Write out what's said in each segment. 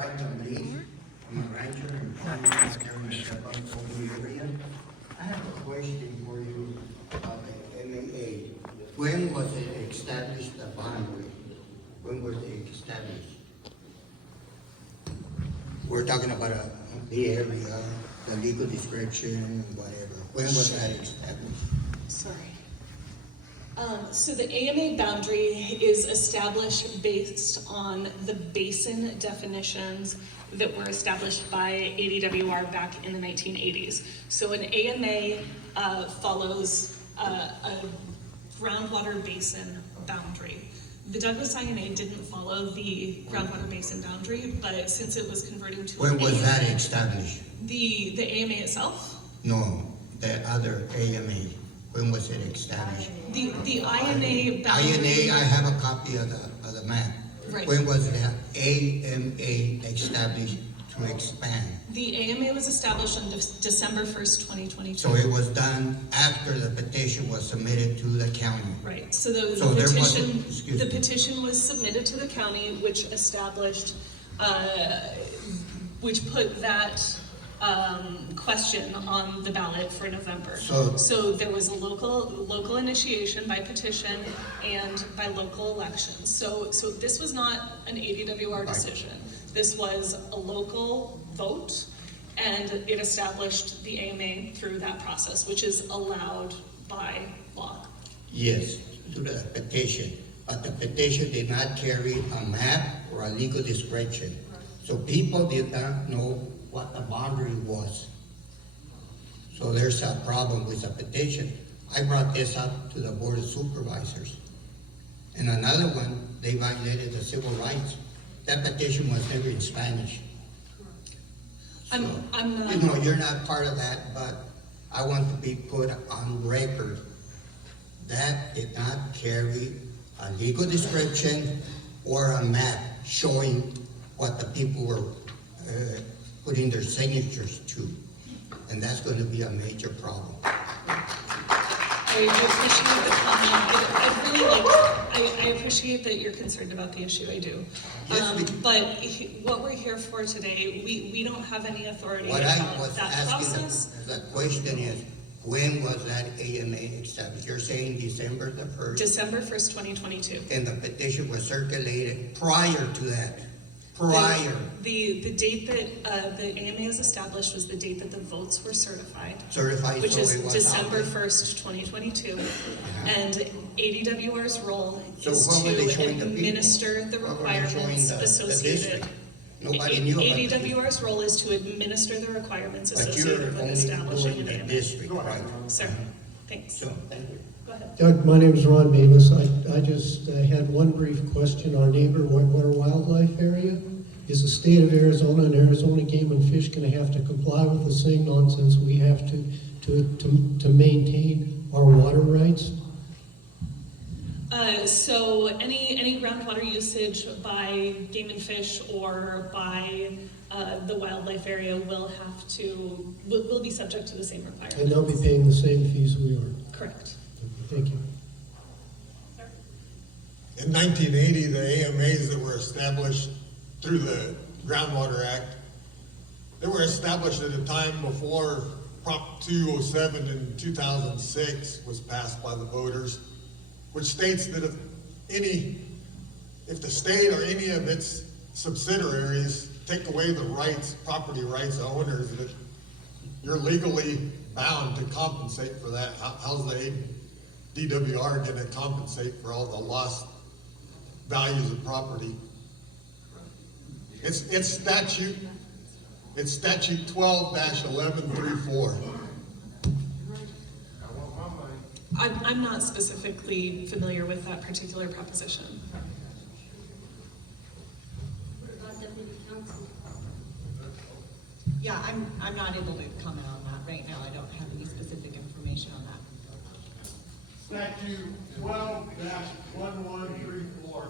right on me. I'm a rancher and farmer there in the Shepherd area. I have a question for you about the MMA. When was it established, the boundary? When was it established? We're talking about the area, the legal description, whatever. When was that established? Sorry. So the AMA boundary is established based on the basin definitions that were established by ADWR back in the 1980s. So an AMA follows a groundwater basin boundary. The Douglas AMA didn't follow the groundwater basin boundary, but since it was converting to When was that established? the AMA itself, No, the other AMA. When was it established? the INA boundary. INA, I have a copy of the map. Right. When was the AMA established to expand? The AMA was established on December 1st, 2022. So it was done after the petition was submitted to the county. Right, so the So petition was submitted to the county, which established, which put that question on the ballot for November. So there was a local initiation by petition and by local elections. So this was not an ADWR decision. This was a local vote, and it established the AMA through that process, which is allowed by law. Yes, to the petition, but the petition did not carry a map or a legal description. So people did not know what the boundary was. So there's a problem with the petition. I brought this up to the Board of Supervisors. And another one, they violated the civil rights. That petition was never in Spanish. I'm not. You know, you're not part of that, but I want to be put on record. That did not carry a legal description or a map showing what the people were putting their signatures to. And that's going to be a major problem. I appreciate the comment. I appreciate that you're concerned about the issue, I do. Yes, but what we're here for today, we don't have any authority What I about was that asking, process. the question is, when was that AMA established? You're saying December the 1st? December 1st, 2022. And the petition was circulated prior to that? Prior? The date that the AMA is established was the date that the votes were certified. Certified, Which so is it was December out there. 1st, 2022. And ADWR's role So is what were they to showing the people? administer the What were they showing requirements the associated. district? Nobody knew about that. ADWR's role is to administer the requirements But you're associated with only establishing doing an the AMA. district, right? Sir, thanks. So, thank you. Go ahead. Doug, my name is Ron Davis. I just had one brief question. Our neighbor Whitewater Wildlife Area, is the state of Arizona and Arizona Game and Fish going to have to comply with the same nonsense we have to maintain our water rights? So any groundwater usage by Game and Fish or by the wildlife area will be subject to the same requirements. And they'll be paying the same fees we are? Correct. Thank you. In 1980, the AMAs that were established through the Groundwater Act, they were established at a time before Prop 207 in 2006 was passed by the voters, which states that if the state or any of its subsidiaries take away the rights, property rights of owners, that you're legally bound to compensate for that. How's the DWR going to compensate for all the lost values of property? It's statute 12-1134. I'm not specifically familiar with that particular proposition. Yeah, I'm not able to comment on that right now. I don't have any specific information on that. Statute 12-1134.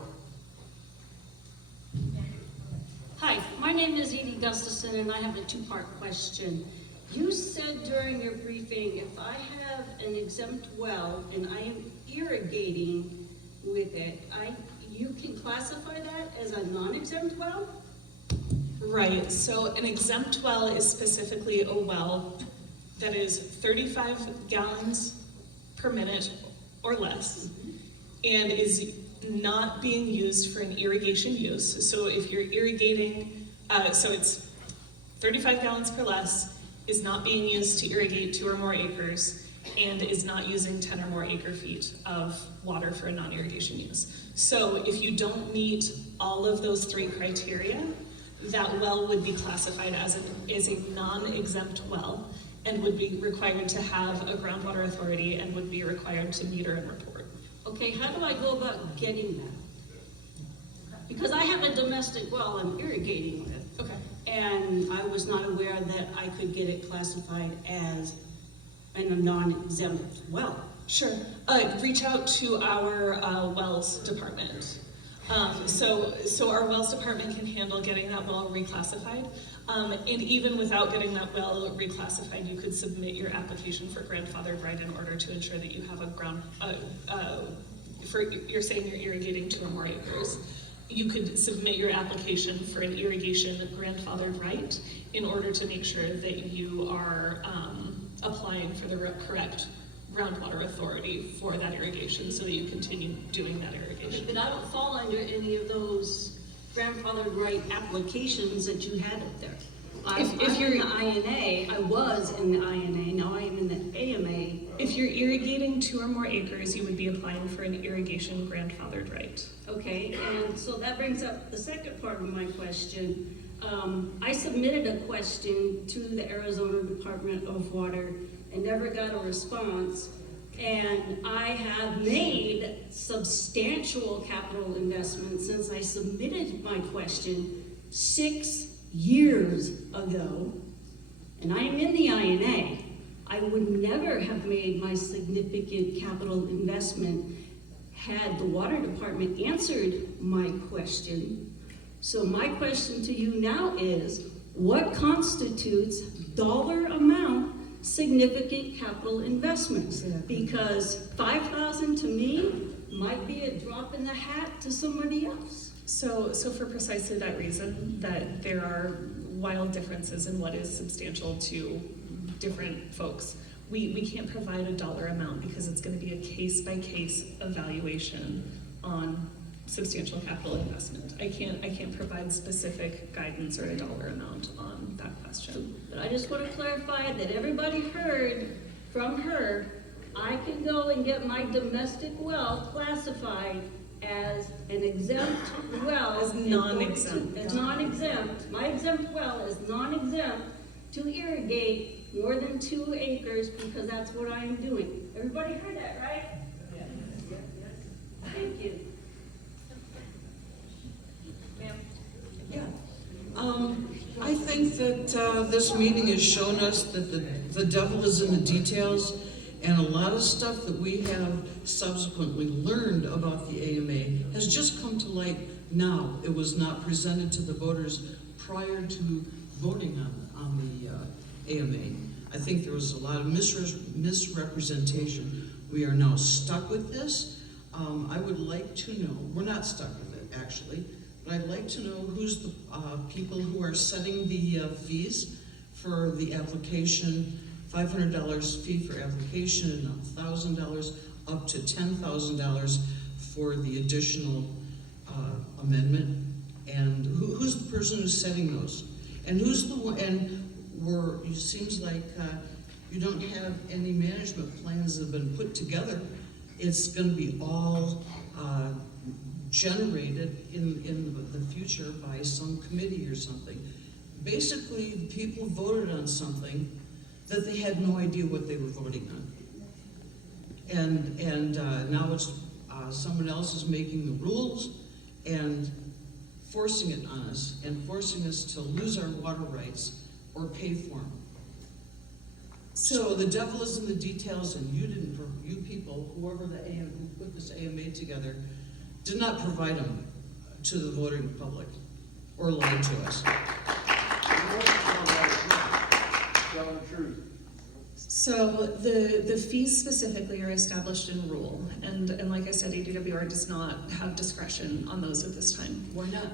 Hi, my name is Edie Gustafson, and I have a two-part question. You said during your briefing, if I have an exempt well and I am irrigating with it, you can classify that as a non-exempt well? Right, so an exempt well is specifically a well that is 35 gallons per minute or less and is not being used for an irrigation use. So if you're irrigating, so it's 35 gallons per less, is not being used to irrigate 2 or more acres, and is not using 10 or more acre feet of water for a non-irrigation use. So if you don't meet all of those 3 criteria, that well would be classified as a non-exempt well and would be required to have a groundwater authority and would be required to meter and report. Okay, how do I go about getting that? Because I have a domestic well I'm irrigating with. Okay. And I was not aware that I could get it classified as a non-exempt well. Sure. Reach out to our wells department. So our wells department can handle getting that well reclassified. And even without getting that well reclassified, you could submit your application for grandfathered right in order to ensure that you have you're saying you're irrigating 2 or more acres. You could submit your application for an irrigation grandfathered right in order to make sure that you are applying for the correct groundwater authority for that irrigation so that you continue doing that irrigation. But I don't fall under any of those grandfathered right applications that you had up there. If you're in the INA, I was in the INA, now I am in the AMA. If you're irrigating 2 or more acres, you would be applying for an irrigation grandfathered right. Okay, and so that brings up the second part of my question. I submitted a question to the Arizona Department of Water and never got a response. And I have made substantial capital investments since I submitted my question 6 years ago. And I am in the INA. I would never have made my significant capital investment had the water department answered my question. So my question to you now is, what constitutes dollar amount significant capital investments? Because $5,000 to me might be a drop in the hat to somebody else. So for precisely that reason, that there are wild differences in what is substantial to different folks, we can't provide a dollar amount because it's going to be a case-by-case evaluation on substantial capital investment. I can't provide specific guidance or a dollar amount on that question. But I just want to clarify that everybody heard from her, I can go and get my domestic well classified as an exempt well. As non-exempt. As non-exempt. My exempt well is non-exempt to irrigate more than 2 acres because that's what I am doing. Everybody heard that, right? Yes. Thank you. Yeah. I think that this meeting has shown us that the devil is in the details, and a lot of stuff that we have subsequently learned about the AMA has just come to light now. It was not presented to the voters prior to voting on the AMA. I think there was a lot of misrepresentation. We are now stuck with this. I would like to know, we're not stuck with it actually, but I'd like to know who's the people who are setting the fees for the application. $500 fee for application and $1,000 up to $10,000 for the additional amendment. And who's the person who's setting those? And who's the one? And it seems like you don't have any management plans that have been put together. It's going to be all generated in the future by some committee or something. Basically, people voted on something that they had no idea what they were voting on. And now it's someone else is making the rules and forcing it on us and forcing us to lose our water rights or pay for them. So the devil is in the details, and you people, whoever who put this AMA together, did not provide them to the voting public or lied to us. Telling the truth. So the fees specifically are established in rule, and like I said, ADWR does not have discretion on those at this time. Why not?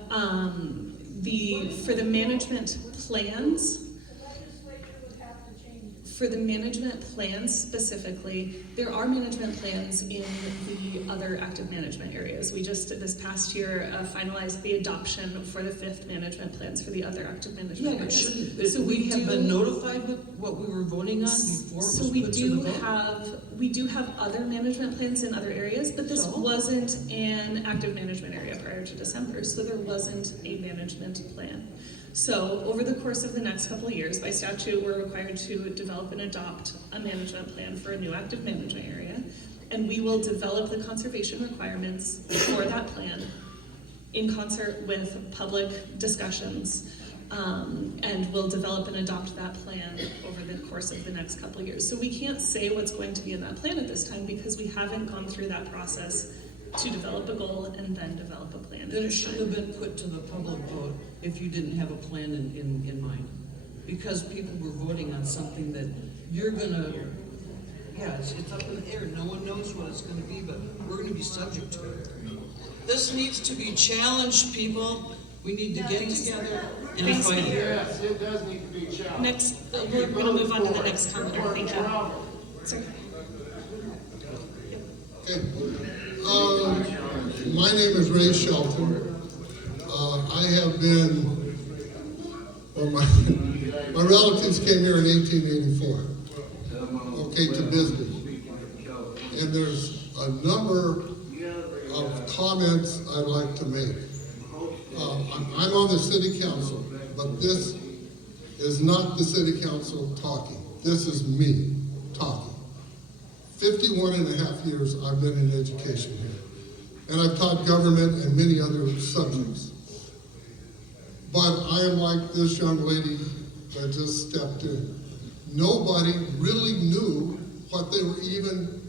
For the management plans, for the management plans specifically, there are management plans in the other active management areas. We just, this past year, finalized the adoption for the 5th management plans for the other active management Yeah, but areas. shouldn't, So we have do- been notified with what we were voting on before it So was we put to do the vote? we do have other management plans in other areas, but this So? wasn't an active management area prior to December, so there wasn't a management plan. So over the course of the next couple of years, by statute, we're required to develop and adopt a management plan for a new active management area, and we will develop the conservation requirements for that plan in concert with public discussions, and we'll develop and adopt that plan over the course of the next couple of years. So we can't say what's going to be in that plan at this time because we haven't gone through that process to develop a goal and then develop a plan. Then it should have been put to the public vote if you didn't have a plan in mind. Because people were voting on something that you're gonna, yeah, it's up in the air, no one knows what it's gonna be, but we're gonna be subject to it. This needs to be challenged, people. We need to get together and Thanks, fight it. Yes, it does need to be challenged. Next, we're gonna move on to the next commenter, thank you. Sir. My name is Ray Shelton. I have been, well, my relatives came here in 1884, okay, to business. And there's a number of comments I'd like to make. I'm on the city council, but this is not the city council talking. This is me talking. 51 and a half years I've been in education here. And I've taught government and many other subjects. But I am like this young lady that just stepped in. Nobody really knew what they were even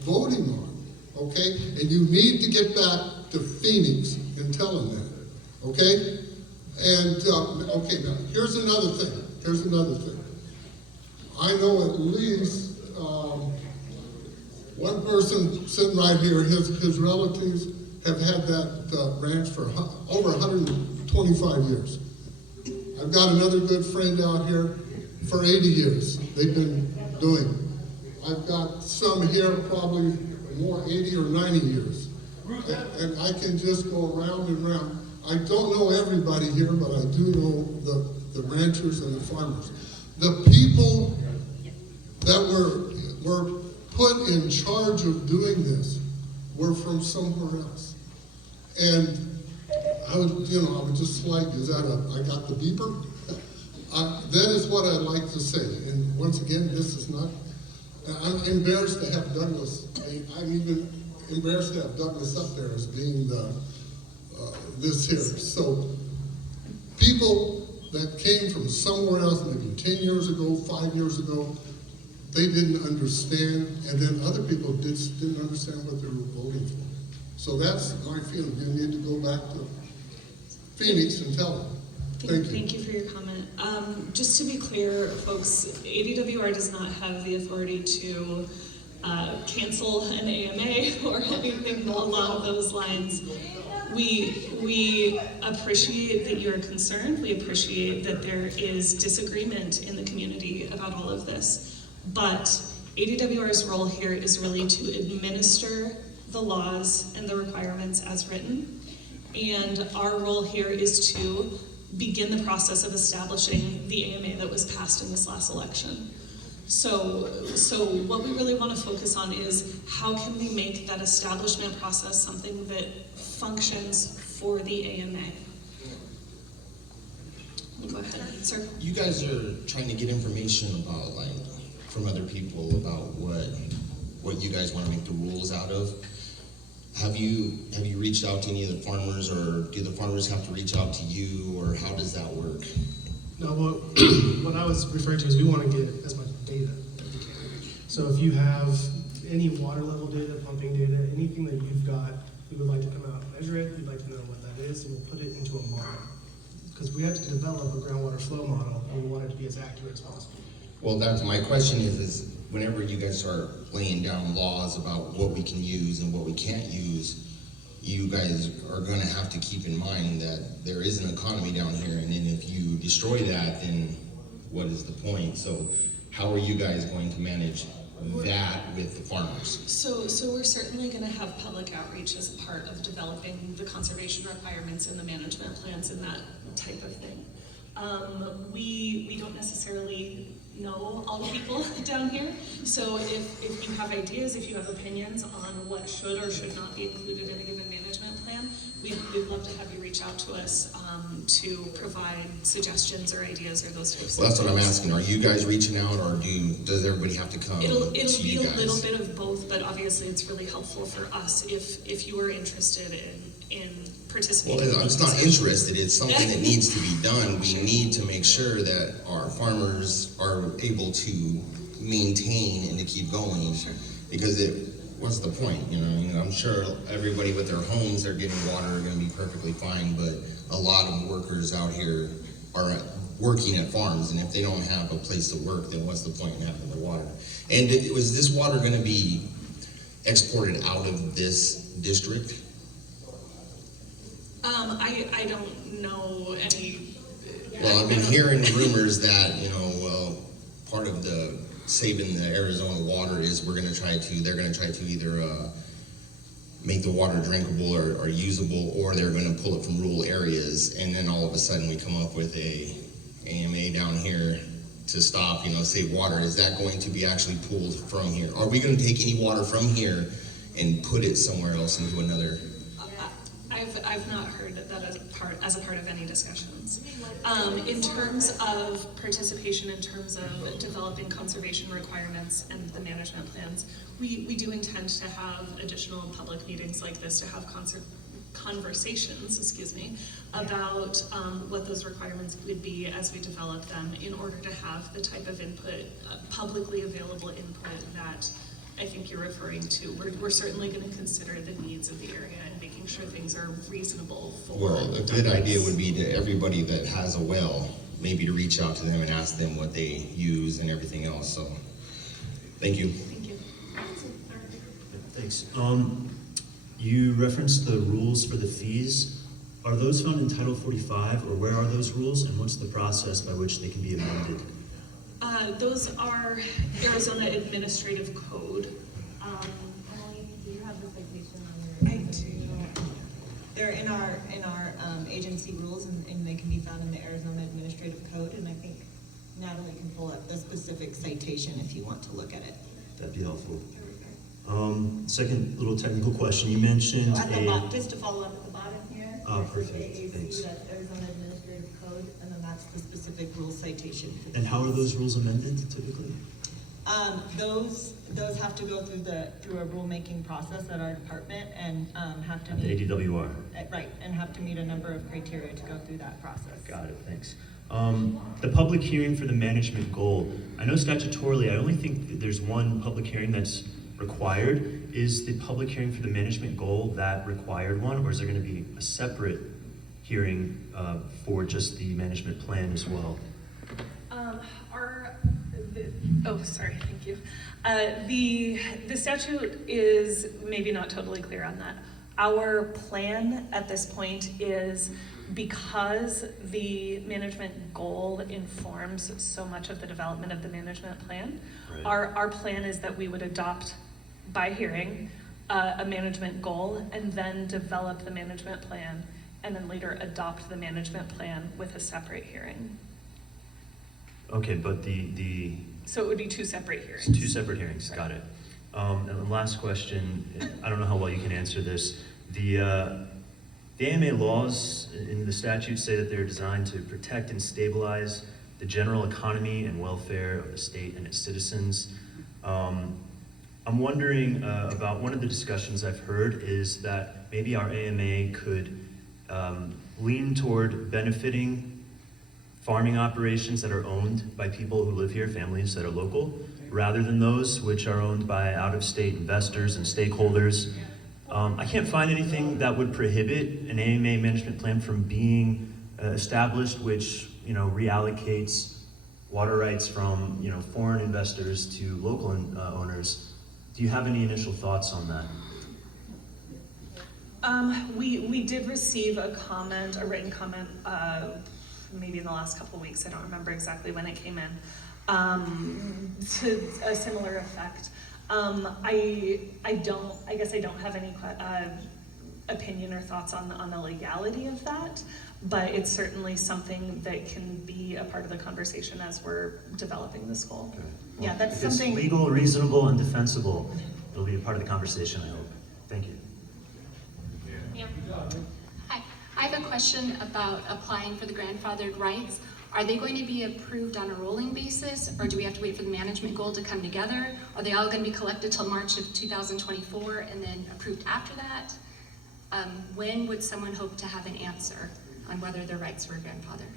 voting on, okay? And you need to get back to Phoenix and tell them that, okay? And, okay, now, here's another thing. I know at least, one person sitting right here, his relatives have had that ranch for over 125 years. I've got another good friend out here for 80 years. They've been doing it. I've got some here probably more 80 or 90 years. And I can just go around and around. I don't know everybody here, but I do know the ranchers and the farmers. The people that were put in charge of doing this were from somewhere else. And I was just like, I got the beeper? That is what I'd like to say. And once again, this is not, I'm embarrassed to have Douglas, I'm even embarrassed to have Douglas up there as being this here. So people that came from somewhere else, maybe 10 years ago, 5 years ago, they didn't understand, and then other people didn't understand what they were voting for. So that's my feeling. You need to go back to Phoenix and tell them. Thank you. Thank you for your comment. Just to be clear, folks, ADWR does not have the authority to cancel an AMA or anything along those lines. We appreciate that you're concerned. We appreciate that there is disagreement in the community about all of this. But ADWR's role here is really to administer the laws and the requirements as written. And our role here is to begin the process of establishing the AMA that was passed in this last election. So what we really want to focus on is how can we make that establishment process something that functions for the AMA. Go ahead, sir. You guys are trying to get information about, like, from other people about what you guys want to make the rules out of. Have you reached out to any of the farmers, or do the farmers have to reach out to you, or how does that work? No, what I was referring to is we want to get as much data as we can. So if you have any water level data, pumping data, anything that you've got, we would like to come out and measure it. We'd like to know what that is, and we'll put it into a model. Because we have to develop a groundwater flow model, and we want it to be as accurate as possible. Well, that's my question is whenever you guys start laying down laws about what we can use and what we can't use, you guys are gonna have to keep in mind that there is an economy down here, and then if you destroy that, then what is the point? So how are you guys going to manage that with the farmers? So we're certainly gonna have public outreach as a part of developing the conservation requirements and the management plans and that type of thing. We don't necessarily know all the people down here, so if you have ideas, if you have opinions on what should or should not be included in a given management plan, we'd love to have you reach out to us to provide suggestions or ideas or those types Well, of that's what I'm things. asking. Are you guys reaching out, or does everybody have to come It'll to be you a guys? little bit of both, but obviously it's really helpful for us if you are interested in participating. Well, it's not interested, it's something that needs to be done. We need to make sure that our farmers are able to maintain and to keep going. Because what's the point, you know? I'm sure everybody with their homes, they're getting water, are gonna be perfectly fine, but a lot of workers out here are working at farms, and if they don't have a place to work, then what's the point in having the water? And was this water gonna be exported out of this district? I don't know any. Well, I've been hearing rumors that, you know, well, part of the saving the Arizona water is they're gonna try to either make the water drinkable or usable, or they're gonna pull it from rural areas, and then all of a sudden we come up with a AMA down here to stop, you know, save water. Is that going to be actually pulled from here? Are we gonna take any water from here and put it somewhere else into another? I've not heard that as a part of any discussions. In terms of participation, in terms of developing conservation requirements and the management plans, we do intend to have additional public meetings like this to have conversations, about what those requirements would be as we develop them, in order to have the type of input, publicly available input that I think you're referring to. We're certainly going to consider the needs of the area and making sure things are reasonable for. Well, a good idea would be to everybody that has a well, maybe to reach out to them and ask them what they use and everything else, so, thank you. Thank you. Thanks. You referenced the rules for the fees. Are those found in Title 45, or where are those rules, and what's the process by which they can be amended? Those are Arizona Administrative Code. Emily, do you have the citation on your? I do. They're in our agency rules, and they can be found in the Arizona Administrative Code, and I think Natalie can pull up the specific citation if you want to look at it. That'd be helpful. Second little technical question. You mentioned Just to follow up at the bottom here. Oh, it says perfect. AAC, Thanks. that's Arizona Administrative Code, and then that's the specific rule citation. For the And how are fees. those rules amended typically? Those have to go through a rulemaking process at our department, and have to At the meet, ADWR. right, and have to meet a number of criteria to go through that process. Got it, thanks. The public hearing for the management goal. I know statutorily, I only think that there's one public hearing that's required. Is the public hearing for the management goal that required one, or is there going to be a separate hearing for just the management plan as well? Sorry, thank you. The statute is maybe not totally clear on that. Our plan at this point is, because the management goal informs so much of the development of the management plan, Right. our plan is that we would adopt by hearing a management goal, and then develop the management plan, and then later adopt the management plan with a separate hearing. Okay, but the So it would be two separate hearings. two separate hearings, got it. And the last question, I don't know how well you can answer this. The AMA laws in the statute say that they're designed to protect and stabilize the general economy and welfare of the state and its citizens. I'm wondering about one of the discussions I've heard is that maybe our AMA could lean toward benefiting farming operations that are owned by people who live here, families that are local, rather than those which are owned by out-of-state investors and stakeholders. I can't find anything that would prohibit an AMA management plan from being established, which reallocates water rights from foreign investors to local owners. Do you have any initial thoughts on that? We did receive a comment, a written comment, maybe in the last couple of weeks. I don't remember exactly when it came in, to a similar effect. I guess I don't have any opinion or thoughts on the legality of that, but it's certainly something that can be a part of the conversation as we're developing this goal. Okay. Yeah, that's If something. it's legal, reasonable, and defensible, it'll be a part of the conversation, I hope. Thank you. Yeah. Hi, I have a question about applying for the grandfathered rights. Are they going to be approved on a rolling basis, or do we have to wait for the management goal to come together? Are they all going to be collected till March of 2024 and then approved after that? When would someone hope to have an answer on whether their rights were grandfathered?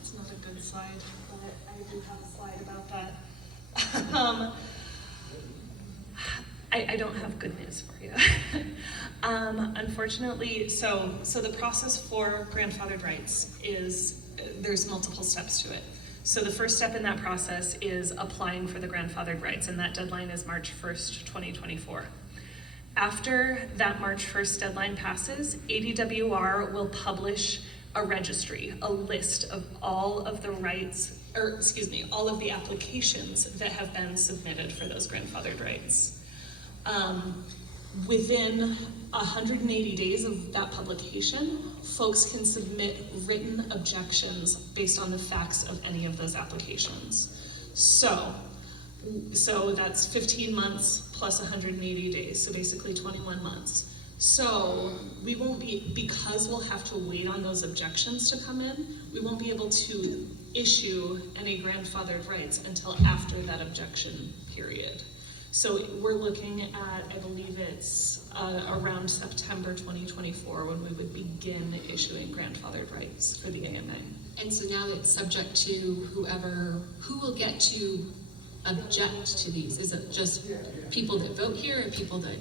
It's not a good slide, but I do have a slide about that. I don't have good news for you. Unfortunately, so the process for grandfathered rights is, there's multiple steps to it. So the first step in that process is applying for the grandfathered rights, and that deadline is March 1st, 2024. After that March 1st deadline passes, ADWR will publish a registry, a list of all of the rights, or excuse me, all of the applications that have been submitted for those grandfathered rights. Within 180 days of that publication, folks can submit written objections based on the facts of any of those applications. So that's 15 months plus 180 days, so basically 21 months. So we won't be, because we'll have to wait on those objections to come in, we won't be able to issue any grandfathered rights until after that objection period. So we're looking at, I believe it's around September 2024 when we would begin issuing grandfathered rights for the AMA. And so now it's subject to who will get to object to these? Is it just people that vote here or people that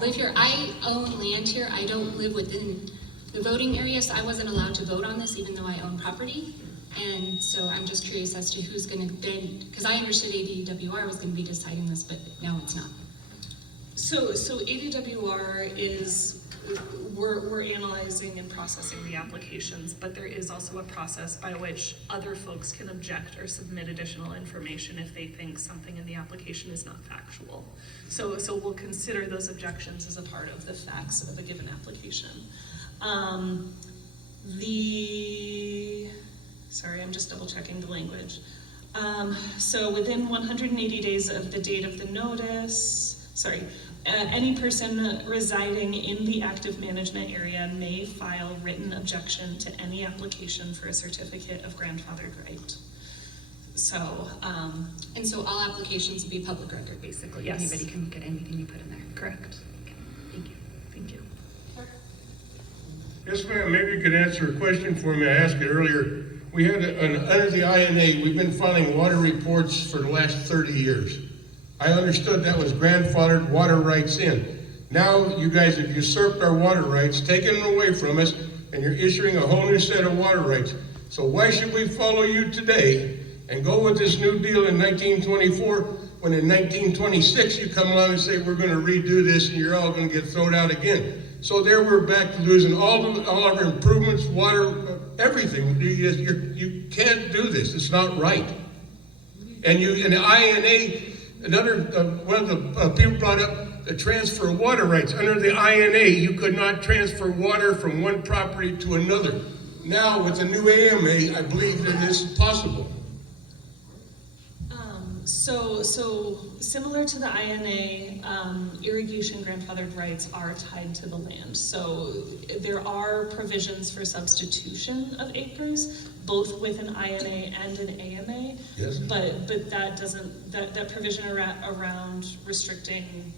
live here? I own land here. I don't live within the voting area, so I wasn't allowed to vote on this even though I own property. And so I'm just curious as to who's going to then, because I understood ADWR was going to be deciding this, but now it's not. So ADWR is, we're analyzing and processing the applications, but there is also a process by which other folks can object or submit additional information if they think something in the application is not factual. So we'll consider those objections as a part of the facts of a given application. Sorry, I'm just double checking the language. So within 180 days of the date of the notice, any person residing in the active management area may file written objection to any application for a certificate of grandfathered right. So, and so all applications will be public record, basically. Yes. Anybody can look at anything you put in there. Correct. Okay. Thank you. Thank you. Yes, ma'am, maybe you could answer a question for me. I asked it earlier. We had under the INA, we've been filing water reports for the last 30 years. I understood that was grandfathered water rights in. Now you guys have usurped our water rights, taken them away from us, and you're issuing a whole new set of water rights. So why should we follow you today and go with this new deal in 1924 when in 1926 you come along and say we're going to redo this and you're all going to get thrown out again? So there we're back to losing all of our improvements, water, everything. You can't do this. It's not right. And in the INA, one of the people brought up the transfer of water rights. Under the INA, you could not transfer water from one property to another. Now, with the new AMA, I believe that this is possible. So similar to the INA, irrigation grandfathered rights are tied to the land. So there are provisions for substitution of acres, both with an INA and an AMA. Yes. But that doesn't, that provision around restricting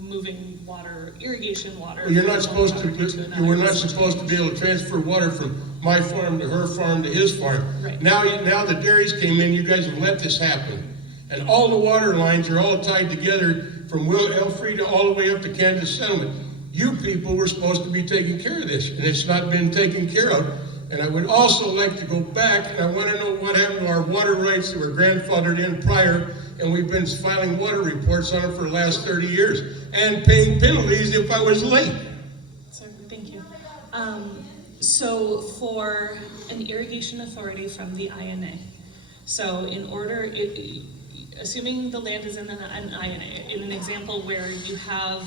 moving water, irrigation water. Well, you're not supposed to. You were not supposed to be able to transfer water from my farm to her farm to his farm. Right. Now the dairies came in. You guys have let this happen. And all the water lines are all tied together from Elfrida all the way up to Kansas Settlement. You people were supposed to be taking care of this, and it's not been taken care of. And I would also like to go back, and I want to know what happened to our water rights that were grandfathered in prior, and we've been filing water reports on them for the last 30 years. and paying penalties if I was late. So, thank you. So for an irrigation authority from the INA, so in order, assuming the land is in an INA, in an example where you have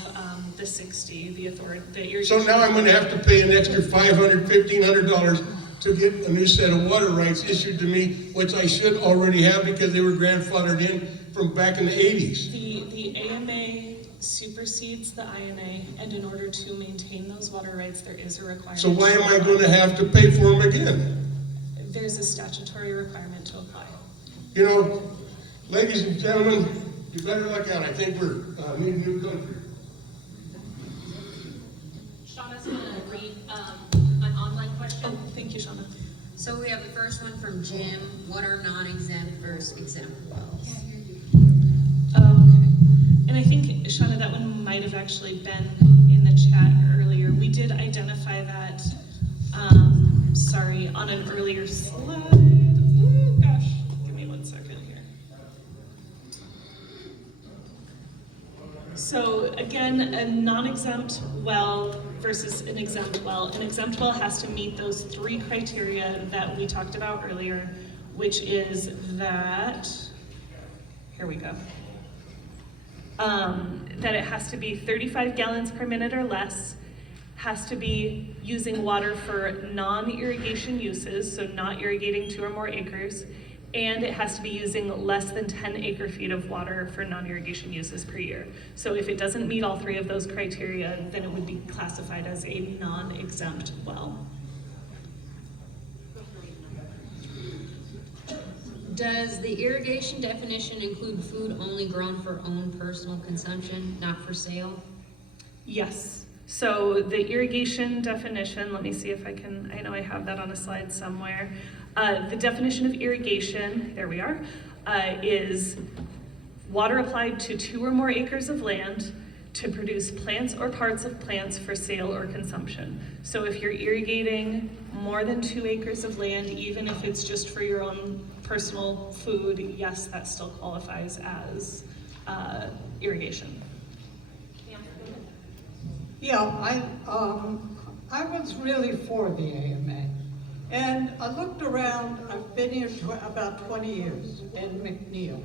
the 60, the authority, the irrigation. So now I'm gonna have to pay an extra $500, $1,500 to get a new set of water rights issued to me, which I should already have because they were grandfathered in from back in the 80s. The AMA supersedes the INA, and in order to maintain those water rights, there is a requirement. So why am I gonna have to pay for them again? There's a statutory requirement to apply. You know, ladies and gentlemen, you better look out. I think we're needing new country. Shauna's gonna read an online question. Oh, thank you, Shauna. So we have the first one from Jim. What are non-exempt versus exempt wells? Oh, okay. And I think, Shauna, that one might have actually been in the chat earlier. We did identify that, sorry, on an earlier slide. Ooh, gosh, give me 1 second here. So again, a non-exempt well versus an exempt well. An exempt well has to meet those 3 criteria that we talked about earlier, which is that, here we go. That it has to be 35 gallons per minute or less, has to be using water for non-irrigation uses, so not irrigating 2 or more acres, and it has to be using less than 10 acre-feet of water for non-irrigation uses per year. So if it doesn't meet all 3 of those criteria, then it would be classified as a non-exempt well. Does the irrigation definition include food only grown for own personal consumption, not for sale? Yes. So the irrigation definition, let me see if I can, I know I have that on a slide somewhere. The definition of irrigation, there we are, is water applied to 2 or more acres of land to produce plants or parts of plants for sale or consumption. So if you're irrigating more than 2 acres of land, even if it's just for your own personal food, yes, that still qualifies as irrigation. Yeah, I was really for the AMA. And I looked around, I've been here about 20 years in McNeil.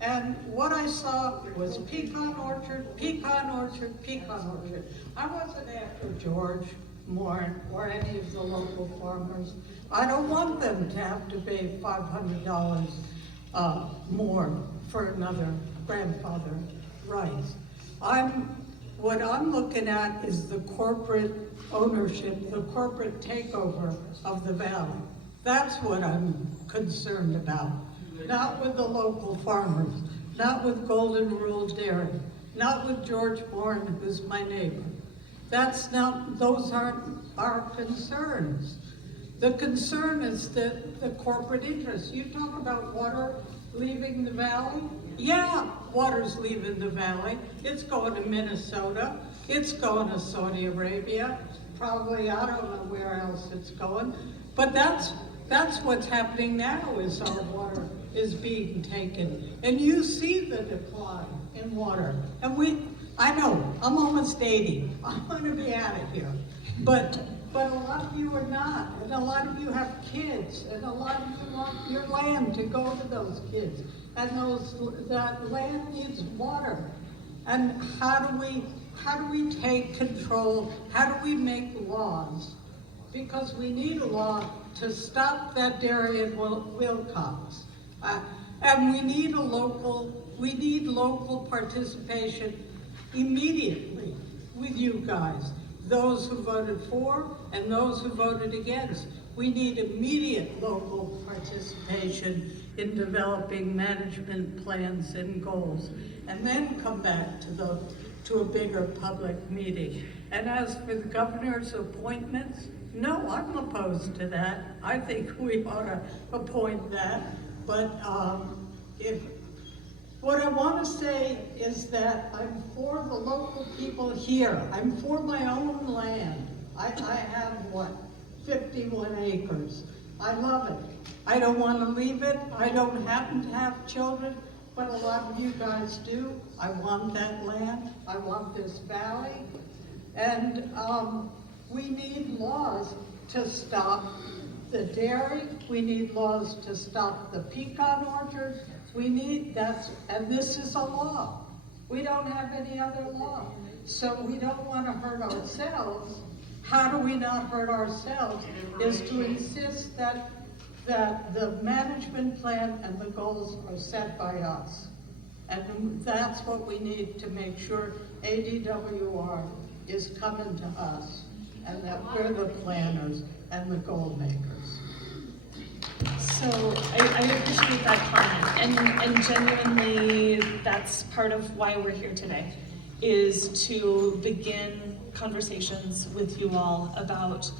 And what I saw was pecan orchard, pecan orchard, pecan orchard. I wasn't after George Moore or any of the local farmers. I don't want them to have to pay $500 more for another grandfather rights. What I'm looking at is the corporate ownership, the corporate takeover of the valley. That's what I'm concerned about. Not with the local farmers, not with Golden Rule Dairy, not with George Bourne, who's my neighbor. Those aren't our concerns. The concern is the corporate interests. You talk about water leaving the valley. Yeah, water's leaving the valley. It's going to Minnesota. It's going to Saudi Arabia. Probably, I don't know where else it's going. But that's what's happening now, is our water is being taken. And you see the decline in water. And I know, I'm almost 80. I'm gonna be out of here. But a lot of you are not. And a lot of you have kids. And a lot of you want your land to go to those kids. And that land needs water. And how do we take control? How do we make laws? Because we need a law to stop that dairy in Wilcox. And we need local participation immediately with you guys. Those who voted for and those who voted against. We need immediate local participation in developing management plans and goals, and then come back to a bigger public meeting. And as for the governor's appointments, no, I'm opposed to that. I think we ought to appoint that. But what I want to say is that I'm for the local people here. I'm for my own land. I have, 51 acres. I love it. I don't want to leave it. I don't happen to have children. what a lot of you guys do. I want that land, I want this valley, and we need laws to stop the dairy, we need laws to stop the pecan orchards, and this is a law. We don't have any other law, so we don't want to hurt ourselves. How do we not hurt ourselves is to insist that the management plan and the goals are set by us. And that's what we need to make sure ADWR is coming to us and that we're the planners and the goal makers. So I appreciate that comment, and genuinely, that's part of why we're here today, is to begin conversations with you all about